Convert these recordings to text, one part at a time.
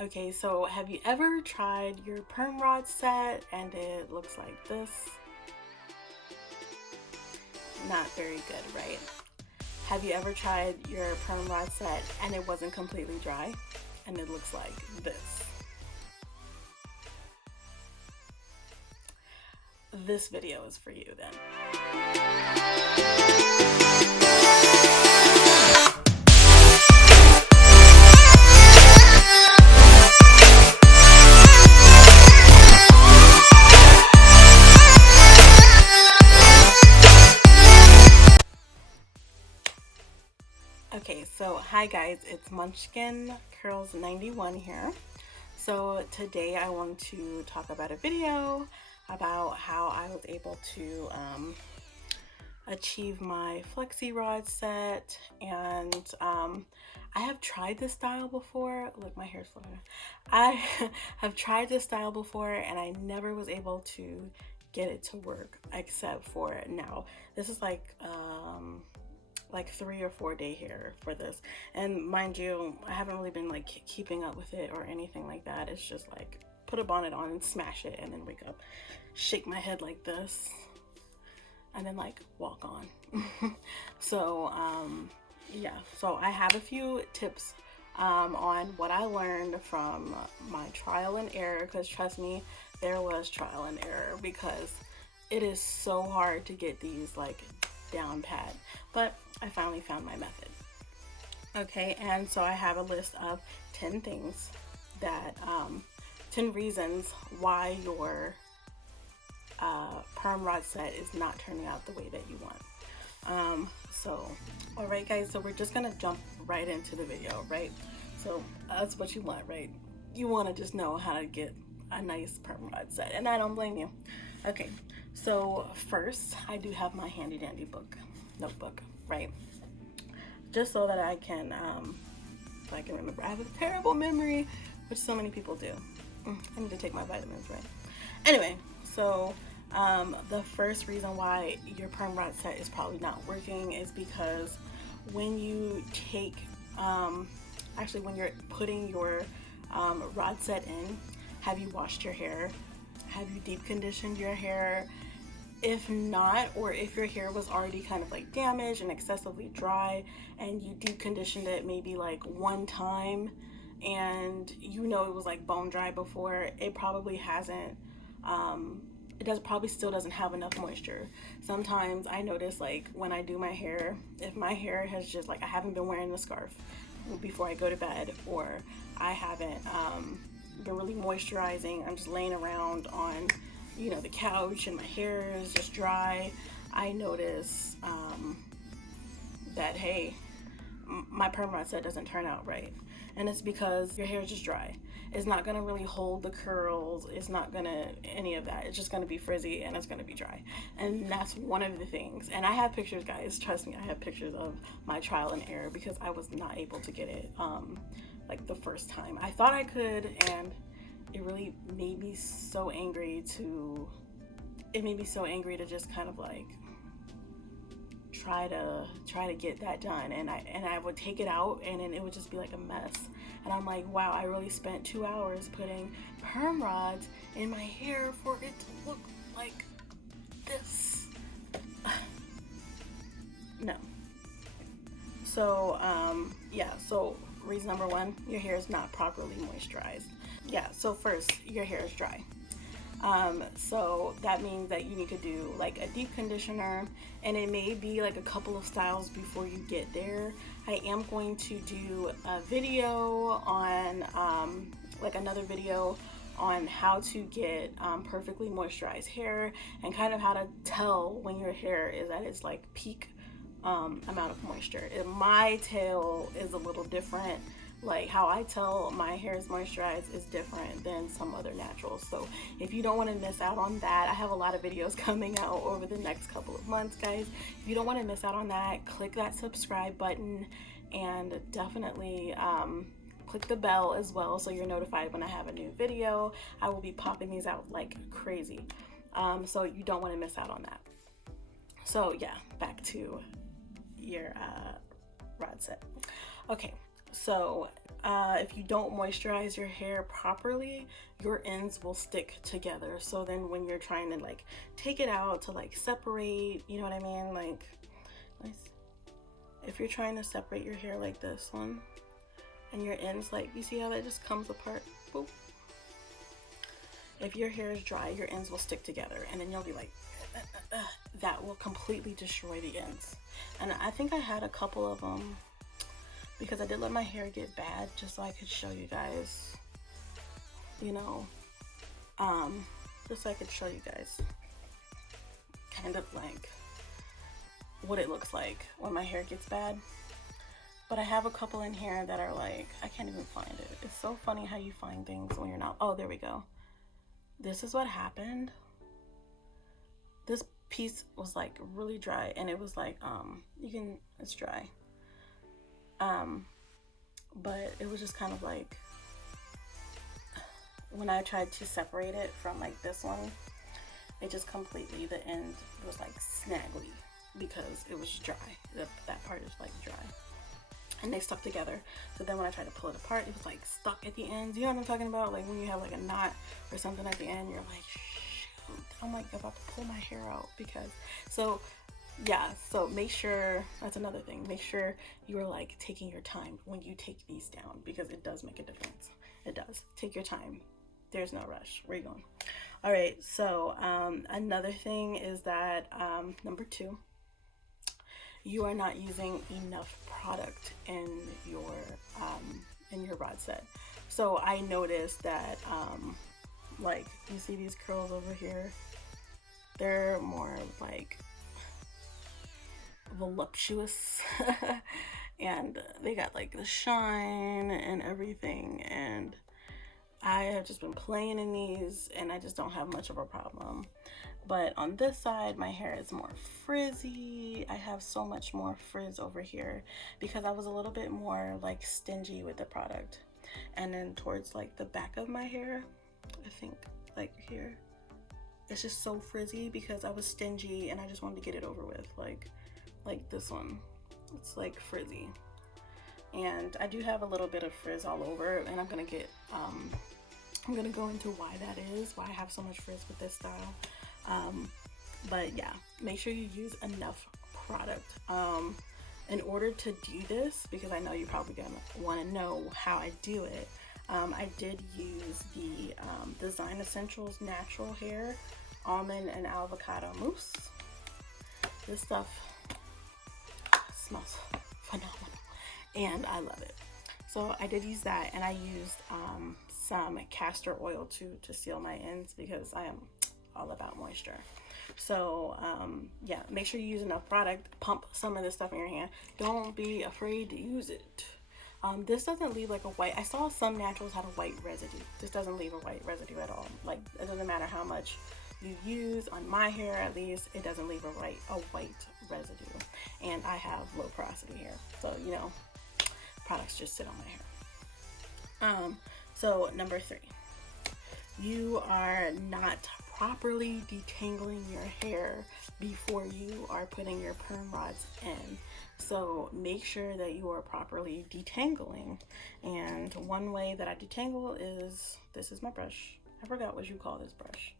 Okay, so have you ever tried your perm rod set and it looks like this? Not very good, right? Have you ever tried your perm rod set and it wasn't completely dry and it looks like this? This video is for you then. Okay, so hi guys, it's Munchkin Curls 91 here. So today I want to talk about a video about how I was able to achieve my flexi rod set, and I have tried this style before. Look, my hair's fluttering. I have tried this style before and I never was able to get it to work except for now. This is like 3 or 4 day hair for this, and mind you, I haven't really been like keeping up with it or anything like that. It's just like put a bonnet on and smash it and then wake up, shake my head like this, and then like walk on. So yeah, so I have a few tips on what I learned from my trial and error, because trust me, there was trial and error, because it is so hard to get these like down pat, but I finally found my method. Okay, and so I have a list of 10 things that 10 reasons why your perm rod set is not turning out the way that you want. So alright guys, so we're just gonna jump right into the video, right? So that's what you want, right? You want to just know how to get a nice perm rod set, and I don't blame you. Okay, so first I do have my handy dandy notebook, right? Just so that I can remember. I have a terrible memory, which so many people do. I need to take my vitamins, right? Anyway, so the first reason why your perm rod set is probably not working is because when you take, when you're putting your rod set in, have you washed your hair? Have you deep conditioned your hair? If not, or if your hair was already kind of like damaged and excessively dry and you deep conditioned it maybe like one time and you know it was like bone dry before, it probably hasn't probably still doesn't have enough moisture. Sometimes I notice, like when I do my hair, if my hair has just like, I haven't been wearing a scarf before I go to bed, or I haven't been really moisturizing, I'm just laying around on the couch and my hair is just dry, I notice that hey, my perm rod set doesn't turn out right, and it's because your hair is just dry. It's not gonna really hold the curls, it's not gonna any of that, it's just gonna be frizzy and it's gonna be dry. And that's one of the things, and I have pictures guys, trust me, I have pictures of my trial and error, because I was not able to get it like the first time. I thought I could, and it really made me so angry to just kind of like try to get that done, and I would take it out and then it would just be like a mess, and I'm like, wow, I really spent 2 hours putting perm rods in my hair for it to look like this. No. So yeah, so reason number one, your hair is not properly moisturized. Yeah, so first, your hair is dry. So that means that you need to do like a deep conditioner, and it may be like a couple of styles before you get there. I am going to do a video on like another video on how to get perfectly moisturized hair, and kind of how to tell when your hair is at its like peak amount of moisture. And my tail is a little different. Like how I tell my hair is moisturized is different than some other naturals. So if you don't want to miss out on that, I have a lot of videos coming out over the next couple of months, guys. If you don't want to miss out on that, click that subscribe button, and definitely click the bell as well so you're notified when I have a new video. I will be popping these out like crazy, so you don't want to miss out on that. So yeah, back to your rod set. Okay, So if you don't moisturize your hair properly, your ends will stick together. So then when you're trying to like take it out to like separate, you know what I mean? Like, if you're trying to separate your hair like this one, and your ends, like, you see how that just comes apart? Boop. If your hair is dry, your ends will stick together, and then you'll be like, that will completely destroy the ends. And I think I had a couple of them because I did let my hair get bad just so I could show you guys, you know, just so I could show you guys kind of like what it looks like when my hair gets bad. But I have a couple in here that are like, I can't even find it. It's so funny how you find things when you're not. Oh, there we go. This is what happened. This piece was like really dry, and it was like, it's dry. But it was just kind of like, when I tried to separate it from like this one, it just completely, the end was like snaggly because it was dry. That part is like dry. And they stuck together. So then when I tried to pull it apart, it was like stuck at the ends. You know what I'm talking about? Like when you have like a knot or something at the end, you're like, shoot, I'm like about to pull my hair out because, so yeah, so make sure, that's another thing, make sure you're like taking your time when you take these down because it does make a difference. It does. Take your time. There's no rush. Where are you going? All right, so another thing is that number 2, you are not using enough product in your rod set. So I noticed that like you see these curls over here, they're more like voluptuous and they got like the shine and everything, and I have just been playing in these and I just don't have much of a problem. But on this side, my hair is more frizzy. I have so much more frizz over here because I was a little bit more like stingy with the product. And then towards like the back of my hair, I think like here, it's just so frizzy because I was stingy and I just wanted to get it over with. Like this one, it's like frizzy. And I do have a little bit of frizz all over, and I'm gonna go into why that is, why I have so much frizz with this style. But yeah, make sure you use enough product. In order to do this, because I know you're probably gonna want to know how I do it, I did use the Design Essentials Natural Hair Almond and Avocado Mousse. This stuff smells phenomenal and I love it. So I did use that, and I used some castor oil to seal my ends because I am all about moisture. So yeah, make sure you use enough product. Pump some of this stuff in your hand. Don't be afraid to use it. This doesn't leave like a white, I saw some naturals had a white residue. This doesn't leave a white residue at all. Like it doesn't matter how much you use, on my hair at least, it doesn't leave a white residue. And I have low porosity hair, so you know, products just sit on my hair. So number 3, you are not properly detangling your hair before you are putting your perm rods in. So make sure that you are properly detangling. And one way that I detangle is, this is my brush. I forgot what you call this brush,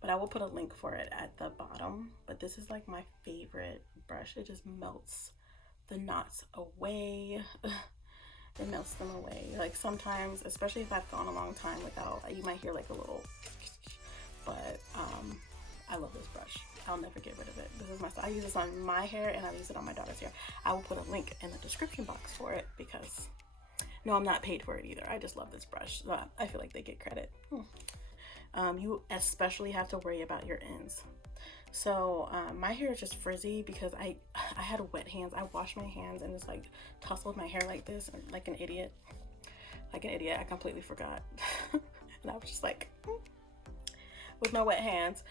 but I will put a link for it at the bottom. But this is like my favorite brush. It just melts the knots away. It melts them away. Like sometimes, especially if I've gone a long time without, you might hear like a little, but I love this brush. I'll never get rid of it. This is my, I use this on my hair and I use it on my daughter's hair. I will put a link in the description box for it because, no, I'm not paid for it either. I just love this brush. I feel like they get credit. You especially have to worry about your ends. So my hair is just frizzy because I had wet hands. I washed my hands and just like tousled my hair like this, like an idiot. I completely forgot. And I was just like, with my wet hands.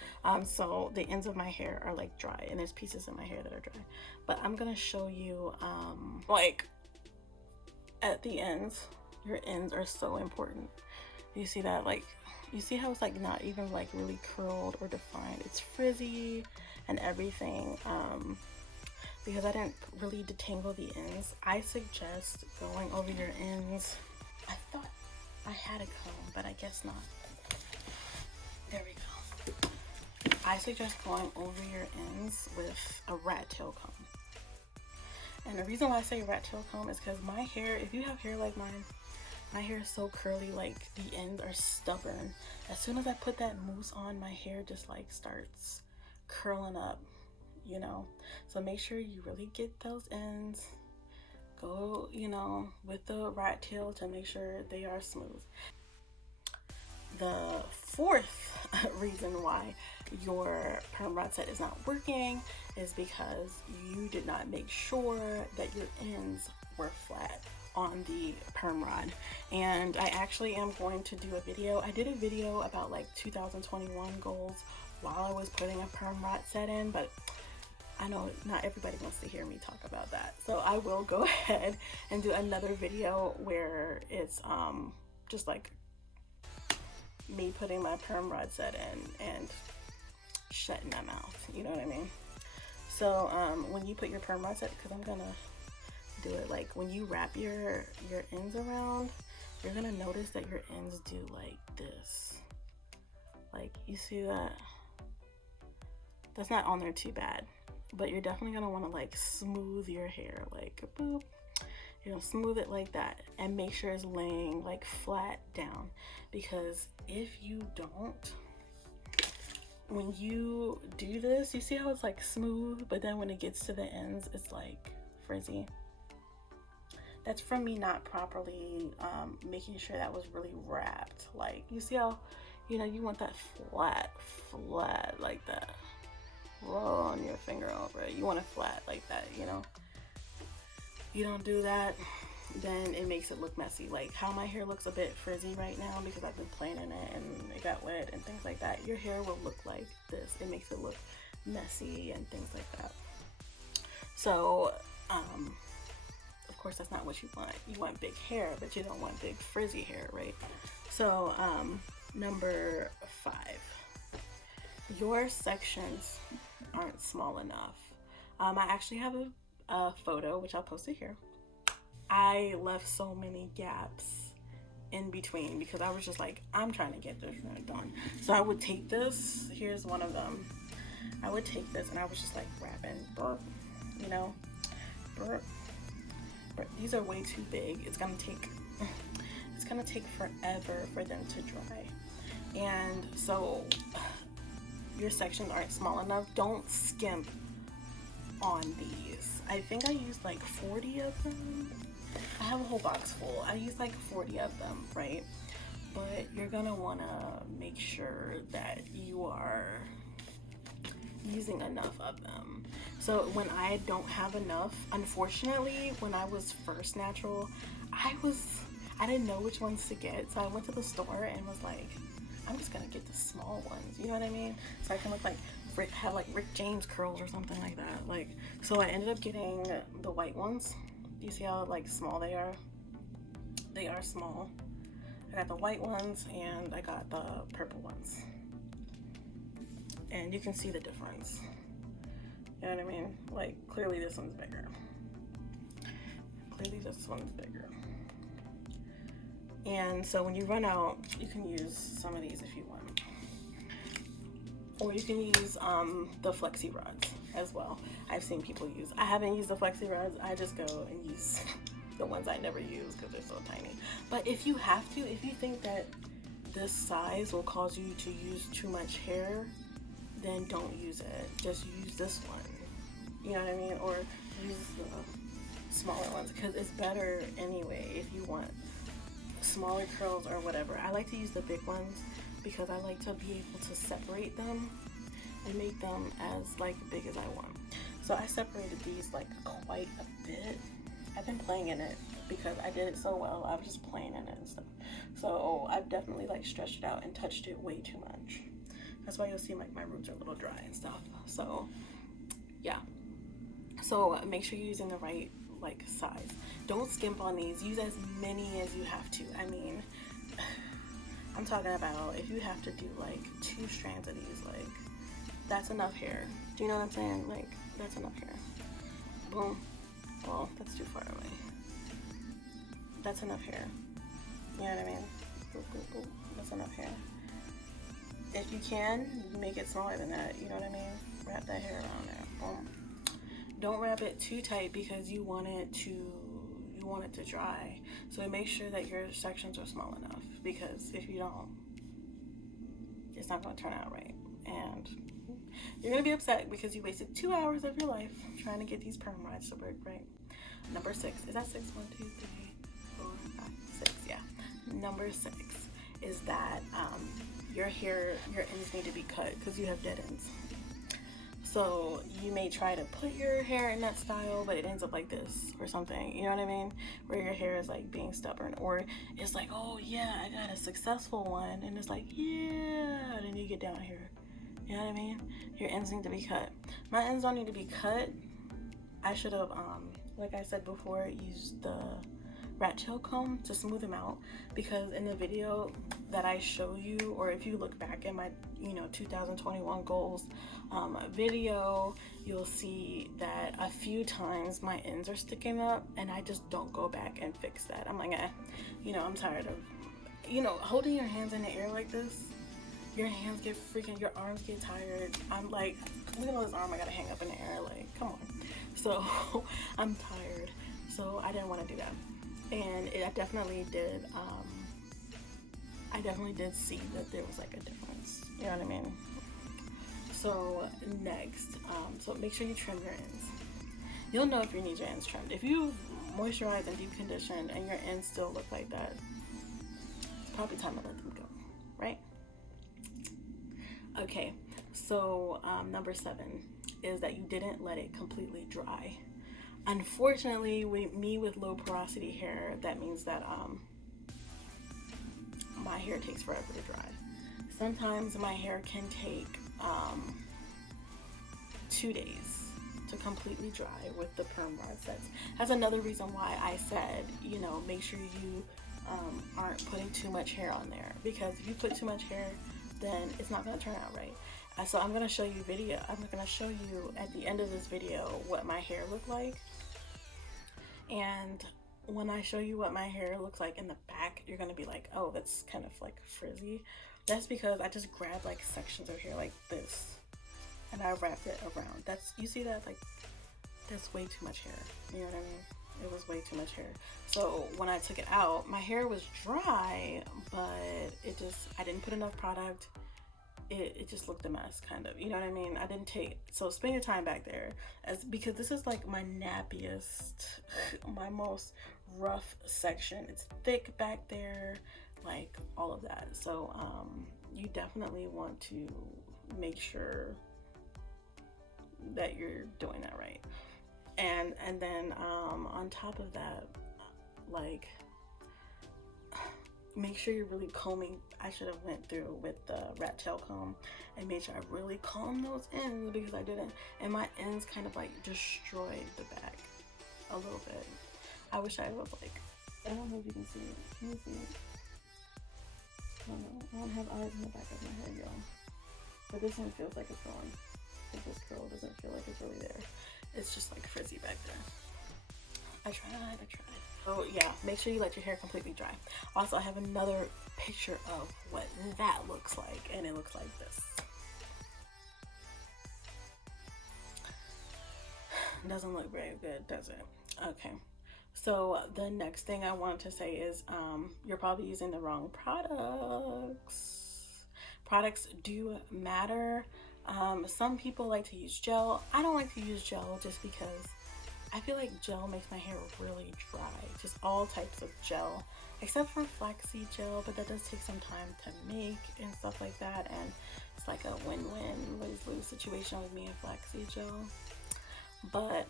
So the ends of my hair are like dry, and there's pieces in my hair that are dry. But I'm gonna show you like at the ends. Your ends are so important. You see that? Like, you see how it's like not even like really curled or defined. It's frizzy and everything. because I didn't really detangle the ends, I suggest going over your ends. I thought I had a comb, but I guess not. There we go. I suggest going over your ends with a rat tail comb. And the reason why I say rat tail comb is because my hair, if you have hair like mine, my hair is so curly, like the ends are stubborn. As soon as I put that mousse on, my hair just like starts curling up, you know. So make sure you really get those ends. Go, you know, with the rat tail to make sure they are smooth. The fourth reason why your perm rod set is not working is because you did not make sure that your ends were flat on the perm rod. And I actually am going to do a video. I did a video about like 2021 goals while I was putting a perm rod set in, but I know not everybody wants to hear me talk about that. So I will go ahead and do another video where it's just like me putting my perm rod set in and shutting my mouth, you know what I mean? So when you put your perm rod set, because I'm gonna do it like when you wrap your ends around, you're gonna notice that your ends do like this. Like, you see that? That's not on there too bad, but you're definitely gonna want to like smooth your hair, like boop. You're gonna smooth it like that and make sure it's laying like flat down, because if you don't, when you do this, you see how it's like smooth, but then when it gets to the ends, it's like frizzy. That's from me not properly making sure that was really wrapped. Like, you see how, you know, you want that flat like that. Roll on your finger over it. You want it flat like that, you know. You don't do that, then it makes it look messy. Like how my hair looks a bit frizzy right now because I've been playing in it and it got wet and things like that. Your hair will look like this. It makes it look messy and things like that. So of course that's not what you want. You want big hair, but you don't want big frizzy hair, right? So number 5, your sections aren't small enough. I actually have a photo, which I'll post it here. I left so many gaps in between because I was just like, I'm trying to get this done. So I would take this, here's one of them. I would take this and I was just like wrapping, burp, you know, burp. But these are way too big. It's gonna take forever for them to dry. And so your sections aren't small enough. Don't skimp on these. I think I used like 40 of them. I have a whole box full. I used like 40 of them, right? But you're gonna wanna make sure that you are using enough of them. So when I don't have enough, unfortunately, when I was first natural, I didn't know which ones to get. So I went to the store and was like, I'm just gonna get the small ones, you know what I mean? So I can look like have like Rick James curls or something like that. Like, so I ended up getting the white ones. Do you see how like small they are? They are small. I got the white ones and I got the purple ones. And you can see the difference. You know what I mean? Like, clearly this one's bigger. Clearly this one's bigger. And so when you run out, you can use some of these if you want. Or you can use the flexi rods as well. I've seen people use. I haven't used the flexi rods. I just go and use the ones I never use because they're so tiny. But if you have to, if you think that this size will cause you to use too much hair, then don't use it. Just use this one. You know what I mean? Or use the smaller ones because it's better anyway if you want smaller curls or whatever. I like to use the big ones because I like to be able to separate them and make them as like big as I want. So I separated these like quite a bit. I've been playing in it because I did it so well. I was just playing in it and stuff. So I've definitely like stretched it out and touched it way too much. That's why you'll see like my roots are a little dry and stuff. So yeah. So make sure you're using the right like size. Don't skimp on these. Use as many as you have to. I mean, I'm talking about if you have to do like 2 strands of these, like that's enough hair. Do you know what I'm saying? Like that's enough hair. boom. Well, that's too far away. That's enough hair. You know what I mean? Boop, boop, boop. That's enough hair. If you can, make it smaller than that. You know what I mean? Wrap that hair around there. Boom. Don't wrap it too tight because you want it to dry. So make sure that your sections are small enough, because if you don't, it's not going to turn out right. And you're going to be upset because you wasted 2 hours of your life trying to get these perm rods to work right. Number 6. Is that 6? 1, 2, 3, 4, 5, 6. Yeah. Number 6 is that your ends need to be cut because you have dead ends. So you may try to put your hair in that style, but it ends up like this or something. You know what I mean? Where your hair is like being stubborn, or it's like, oh yeah, I got a successful one, and it's like, yeah, and then you get down here. You know what I mean? Your ends need to be cut. My ends don't need to be cut. I should have, like I said before, used the rat tail comb to smooth them out, because in the video that I show you, or if you look back at my 2021 goals video, you'll see that a few times my ends are sticking up and I just don't go back and fix that. I'm like, I'm tired of holding your hands in the air like this. Your hands get freaking, your arms get tired. I'm like, look at this arm I gotta hang up in the air, like, come on. So I'm tired, so I didn't want to do that. And I definitely did see that there was like a difference. You know what I mean? So next, so make sure you trim your ends. You'll know if you need your ends trimmed. If you moisturize and deep conditioned and your ends still look like that, it's probably time to let them go, right? Okay, so number 7 is that you didn't let it completely dry. Unfortunately, with low porosity hair, that means that my hair takes forever to dry. Sometimes my hair can take 2 days to completely dry with the perm rod sets. That's another reason why I said, make sure you aren't putting too much hair on there, because if you put too much hair, then it's not going to turn out right. So I'm going to show you at the end of this video what my hair looked like. And when I show you what my hair looks like in the back, you're going to be like, oh, that's kind of like frizzy. That's because I just grabbed like sections of hair like this and I wrapped it around. You see that? Like, that's way too much hair. You know what I mean? It was way too much hair. So when I took it out, my hair was dry, but I didn't put enough product. It just looked a mess, kind of. You know what I mean? So spend your time back there, because this is like my nappiest, my most rough section. It's thick back there, like all of that. So you definitely want to make sure that you're doing that right. And then on top of that, like, make sure you're really combing. I should have went through with the rat tail comb and made sure I really combed those ends, because I didn't. And my ends kind of like destroyed the back a little bit. I wish I was like, I don't know if you can see it. Can you see it? I don't know. I don't have eyes in the back of my head, y'all. But this one feels like it's going. But this curl doesn't feel like it's really there. It's just like frizzy back there. I tried. So yeah, make sure you let your hair completely dry. Also, I have another picture of what that looks like, and it looks like this. Doesn't look very good, does it? Okay. So the next thing I want to say is you're probably using the wrong products. Products do matter. Some people like to use gel. I don't like to use gel just because I feel like gel makes my hair really dry. Just all types of gel, except for flaxseed gel, but that does take some time to make and stuff like that. And it's like a win-win, lose-lose situation with me and flaxseed gel. But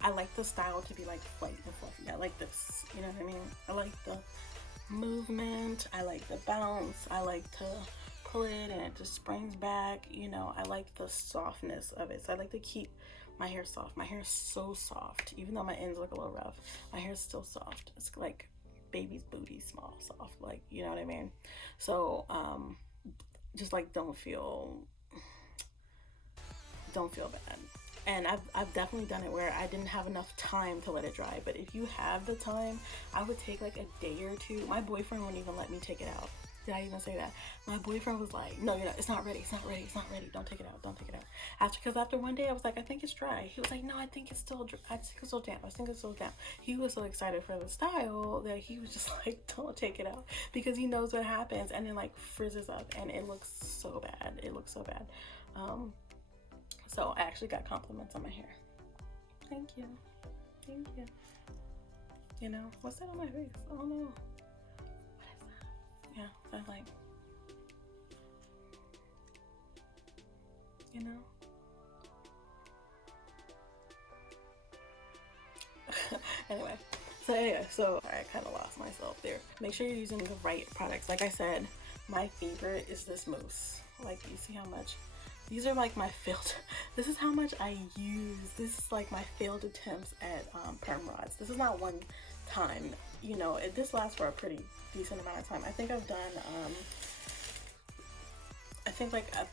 I like the style to be like light and fluffy. I like this, you know what I mean? I like the movement. I like the bounce. I like to pull it and it just springs back. I like the softness of it. So I like to keep my hair soft. My hair is so soft. Even though my ends look a little rough, my hair is still soft. It's like baby's booty, small, soft, like, you know what I mean? So just like don't feel bad. And I've definitely done it where I didn't have enough time to let it dry. But if you have the time, I would take like a day or two. My boyfriend wouldn't even let me take it out. Did I even say that? My boyfriend was like, no, you're not, it's not ready, it's not ready, it's not ready, don't take it out, don't take it out. Because after one day I was like, I think it's dry. He was like, no, I think it's still dry. I think it's still damp, I think it's still damp. He was so excited for the style that he was just like, don't take it out, because he knows what happens, and it like frizzes up and it looks so bad. It looks so bad. So I actually got compliments on my hair. Thank you. Thank you. You know, what's that on my face? Oh no. Yeah, I like, you know. Anyway, so I kind of lost myself there. Make sure you're using the right products. Like I said, my favorite is this mousse. Like, you see how much? These are like my failed, this is how much I use. This is like my failed attempts at perm rods. This is not one time, you know, this lasts for a pretty decent amount of time. I think I've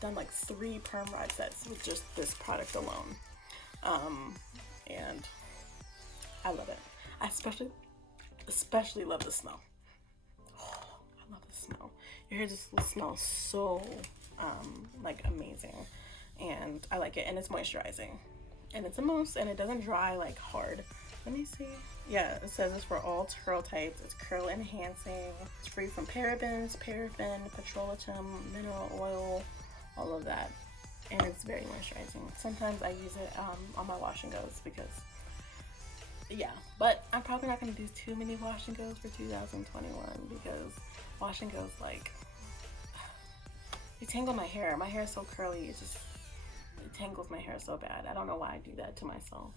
done like 3 perm rod sets with just this product alone. And I love it. I especially love the smell. Oh, I love the smell. Your hair just smells so like amazing, and I like it, and it's moisturizing, and it's a mousse, and it doesn't dry like hard. Let me see. Yeah, it says it's for all curl types. It's curl enhancing. It's free from parabens, paraffin, petroleum, mineral oil, all of that. And it's very moisturizing. Sometimes I use it on my wash and goes because, yeah. But I'm probably not going to do too many wash and goes for 2021 because wash and goes, like, they tangle my hair. My hair is so curly. It tangles my hair so bad. I don't know why I do that to myself.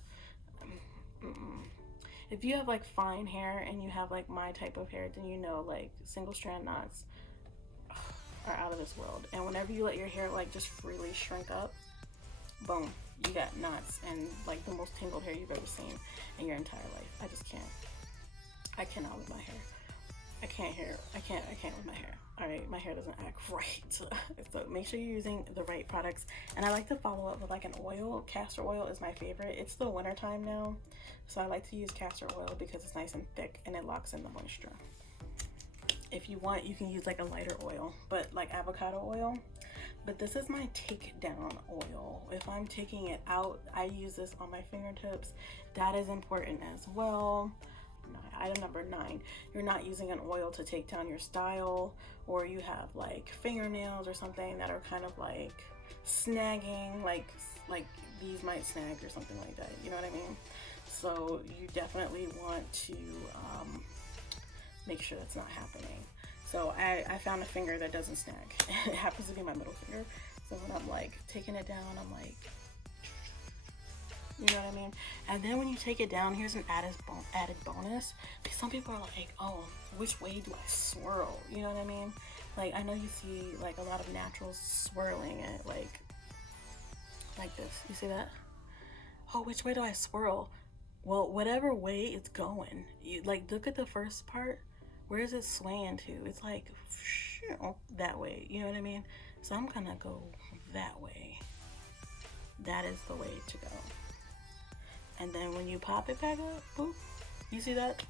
If you have like fine hair and you have like my type of hair, then you know like single strand knots are out of this world. And whenever you let your hair like just freely shrink up, boom, you got knots and like the most tangled hair you've ever seen in your entire life. I just can't. I cannot with my hair. I can't with my hair. All right, my hair doesn't act right. So make sure you're using the right products. And I like to follow up with like an oil. Castor oil is my favorite. It's the winter time now, so I like to use castor oil because it's nice and thick and it locks in the moisture. If you want, you can use like a lighter oil, but like avocado oil. But this is my take down oil. If I'm taking it out, I use this on my fingertips. That is important as well. Item number 9, you're not using an oil to take down your style, or you have like fingernails or something that are kind of like snagging, like these might snag or something like that, you know what I mean? So you definitely want to make sure that's not happening. So I found a finger that doesn't snag. It happens to be my middle finger. So when I'm like taking it down, I'm like, you know what I mean? And then when you take it down, here's an added bonus. Because some people are like, oh, which way do I swirl? You know what I mean? Like, I know you see like a lot of naturals swirling it like this. You see that? Oh, which way do I swirl? Well, whatever way it's going. You like look at the first part. Where is it swaying to? It's like that way. You know what I mean? So I'm gonna go that way. That is the way to go. And then when you pop it back up, boop, you see that?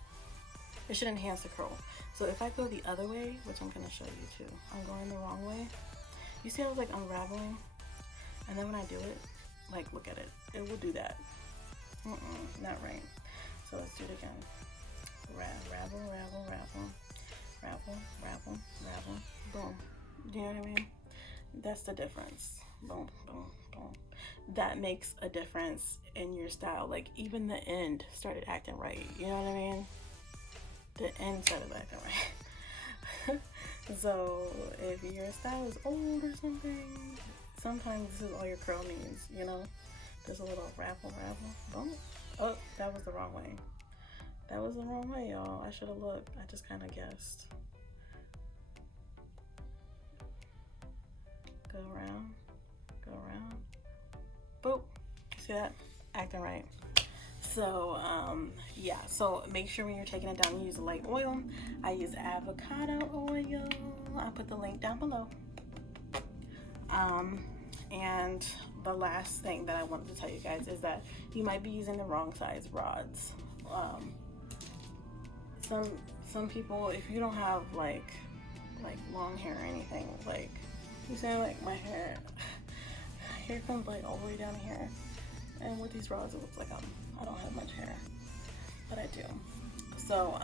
It should enhance the curl. So if I go the other way, which I'm gonna show you too, I'm going the wrong way. You see how it's like unraveling? And then when I do it, like look at it, it will do that. Not right. So let's do it again. Ravel, ravel, ravel, ravel, ravel, ravel, boom. Do you know what I mean? That's the difference. Boom, boom, boom. That makes a difference in your style. Like even the end started acting right. You know what I mean? The end started acting right. So if your style is old or something, sometimes this is all your curl needs, you know? Just a little ravel, ravel, boom. Oh, that was the wrong way. That was the wrong way, y'all. I should have looked. I just kind of guessed. Go around, go around. Boop. See that? Acting right. So, yeah. So make sure when you're taking it down, you use a light oil. I use avocado oil. I'll put the link down below. the last thing that I wanted to tell you guys is that you might be using the wrong size rods. Some people, if you don't have like long hair or anything, like you say, like my hair comes like all the way down here, and with these rods it looks like I don't have much hair, but I do. So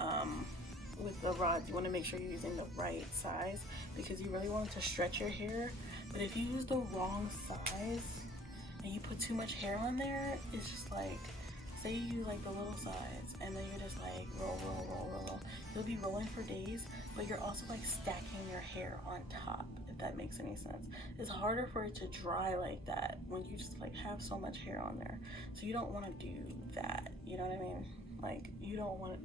with the rods, you want to make sure you're using the right size, because you really want to stretch your hair. But if you use the wrong size and you put too much hair on there, it's just like, say you use like the little size and then you're just like roll. You'll be rolling for days, but you're also like stacking your hair on top, if that makes any sense. It's harder for it to dry like that when you just like have so much hair on there. So you don't want to do that, you know what I mean? Like you don't want to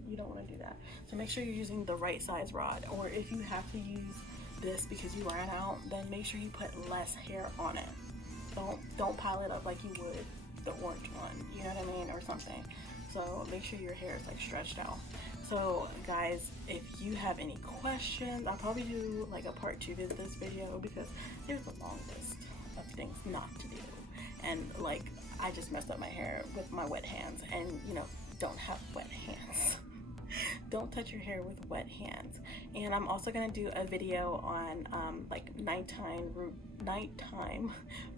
do that. So make sure you're using the right size rod, or if you have to use this because you ran out, then make sure you put less hair on it. Don't pile it up like you would the orange one, you know what I mean, or something. So make sure your hair is like stretched out. So guys, if you have any questions, I'll probably do like a part 2 to this video, because there's a long list of things not to do, and like I just messed up my hair with my wet hands, and you know, don't have wet hands. Don't touch your hair with wet hands. And I'm also gonna do a video on like nighttime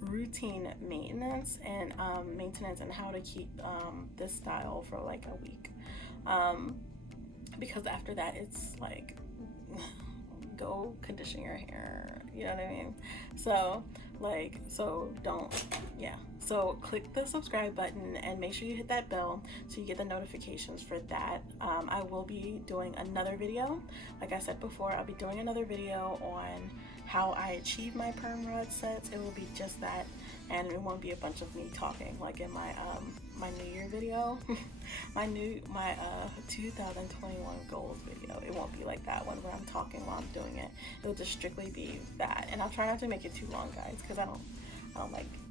routine maintenance and and how to keep this style for like a week, because after that it's like go condition your hair, you know what I mean? So click the subscribe button and make sure you hit that bell so you get the notifications for that. I will be doing another video. Like I said before, I'll be doing another video on how I achieve my perm rod sets. It will be just that, and it won't be a bunch of me talking like in my my New Year video, my 2021 goals video. It won't be like that one where I'm talking while I'm doing it. It'll just strictly be that, and I'll try not to make it too long, guys, because I don't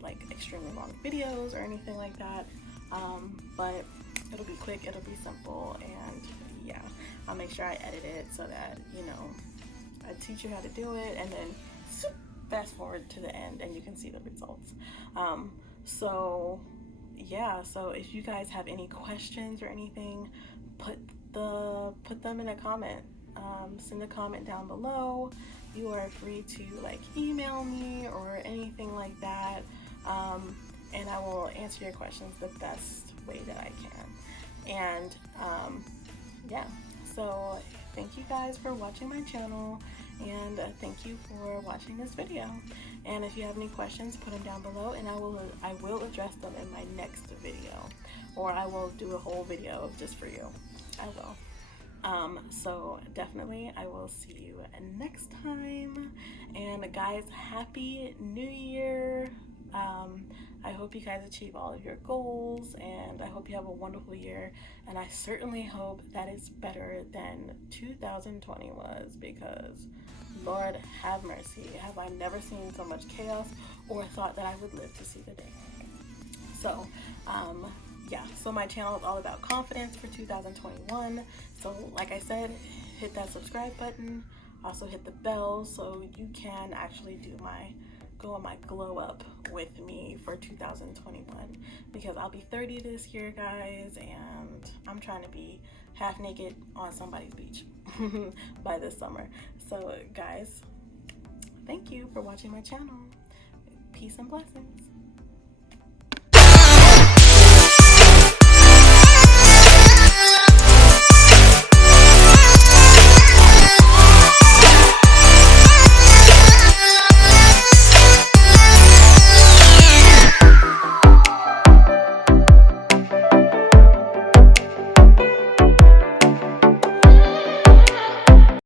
like extremely long videos or anything like that. But it'll be quick, it'll be simple, and yeah, I'll make sure I edit it so that, you know, I teach you how to do it, and then fast forward to the end and you can see the results. So yeah, so if you guys have any questions or anything, put them in a comment. Send a comment down below. You are free to like email me or anything like that, and I will answer your questions the best way that I can. And yeah, so thank you guys for watching my channel, and thank you for watching this video. And if you have any questions, put them down below, and I will address them in my next video, or I will do a whole video just for you. I will. So definitely I will see you next time. And guys, happy New Year. I hope you guys achieve all of your goals, and I hope you have a wonderful year, and I certainly hope that it's better than 2020 was, because Lord have mercy, have I never seen so much chaos or thought that I would live to see the day. So yeah, so my channel is all about confidence for 2021. So like I said, hit that subscribe button, also hit the bell so you can actually go on my glow up with me for 2021, because I'll be 30 this year, guys, and I'm trying to be half naked on somebody's beach by this summer. So guys, thank you for watching my channel. Peace and blessings.